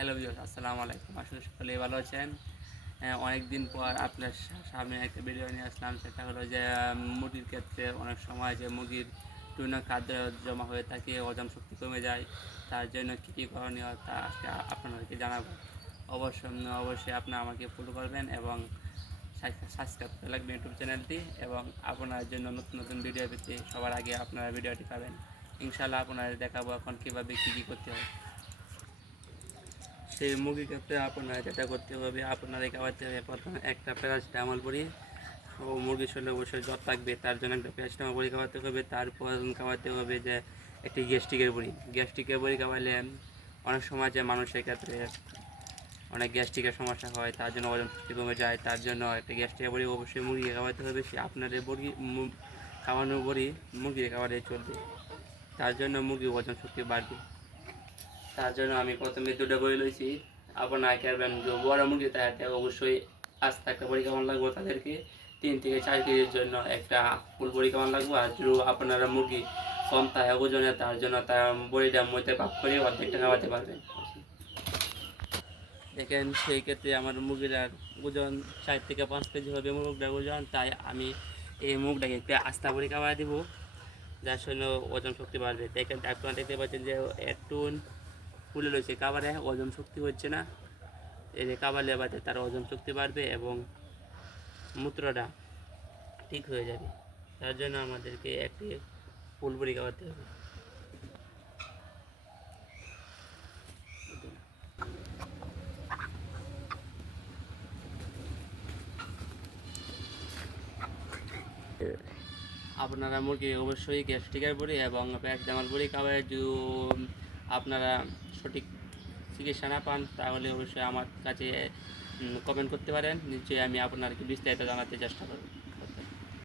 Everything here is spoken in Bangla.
হ্যালো ভিউয়ার্স, আসসালামু আলাইকুম। আসলে সকলেই ভালো আছেন। অনেক দিন পর আপনার সামনে একটা ভিডিও নিয়ে আসলাম। সেটা হলো যে মুরগির ক্ষেত্রে অনেক সময় যে মুরগির বিভিন্ন খাদ্য জমা হয়ে থাকে, হজম শক্তি কমে যায়। তার জন্য কী কী করণীয় তা আজকে আপনাদেরকে জানাবো। অবশ্যই আপনারা আমাকে ফলো করবেন এবং সাবস্ক্রাইব করে রাখবেন ইউটিউব চ্যানেলটি, এবং আপনার জন্য নতুন নতুন ভিডিও পেতে সবার আগে আপনারা ভিডিওটি পাবেন। ইনশাআল্লাহ আপনারা দেখাবো এখন কীভাবে কী করতে হয়। সেই মুরগির ক্ষেত্রে আপনার যেটা করতে হবে, আপনার খাওয়াতে হবে প্রথমে একটা প্যারাসিটামল বড়ি। ও মুরগির শরীরে অবশ্যই জ্বর থাকবে, তার জন্য একটা প্যারাসিটামল বড়ি খাওয়াতে হবে। তারপর খাওয়াতে হবে যে একটি গ্যাস্ট্রিকের বড়ি খাওয়ালে অনেক সময় যে মানুষের ক্ষেত্রে অনেক গ্যাস্ট্রিকের সমস্যা হয়, তার জন্য ওজন শক্তি কমে যায়। তার জন্য একটা গ্যাস্ট্রিকের বড়ি অবশ্যই মুরগিকে খাওয়াতে হবে। সে আপনার খাওয়ানোর বড়ি মুরগিকে খাওয়ালে চলবে, তার জন্য মুরগির ওজন শক্তি বাড়বে। তার জন্য আমি প্রথমে দুটো বই লইছি। আপনারা খেলবেন যে বড় মুরগি তাহাতে অবশ্যই আস্তে একটা বড়ি কেমন লাগবো তাদেরকে 3 থেকে 4 কেজির জন্য একটা ফুল বড়ি কেমন লাগবো। আর যদি আপনারা মুরগি কম থাকে ওজনে, তার জন্য তার বড়িটার মধ্যে ভাগ করে অর্ধেকটা খাওয়াতে পারবেন। দেখেন সেই ক্ষেত্রে আমার মুরগিটার ওজন 4 থেকে 5 কেজি হবে মুরগটার ওজন, তাই আমি এই মুরগটাকে একটু আস্তা বড়ি খাওয়া দিব, যার জন্য ওজন শক্তি বাড়বে। দেখেন আপনারা দেখতে পাচ্ছেন যে একটু ফুলে রয়েছে খাবারে, ওজন শক্তি হচ্ছে না। এই খাবার লেবাতে তার ওজন শক্তি বাড়বে এবং মূত্রটা ঠিক হয়ে যাবে। তার জন্য আমাদেরকে একটি ফুলবড়ি খাওয়াতে হবে। আপনারা মুরগি অবশ্যই গ্যাস্ট্রিকের বড়ি এবং প্যারাসিটামল বড়ি খাওয়ায় যদি আপনারা সঠিক চিকিৎসা না পান, তাহলে অবশ্যই আমার কাছে কমেন্ট করতে পারেন। নিশ্চয়ই আমি আপনাকে বিস্তারিত জানাতে চেষ্টা করব।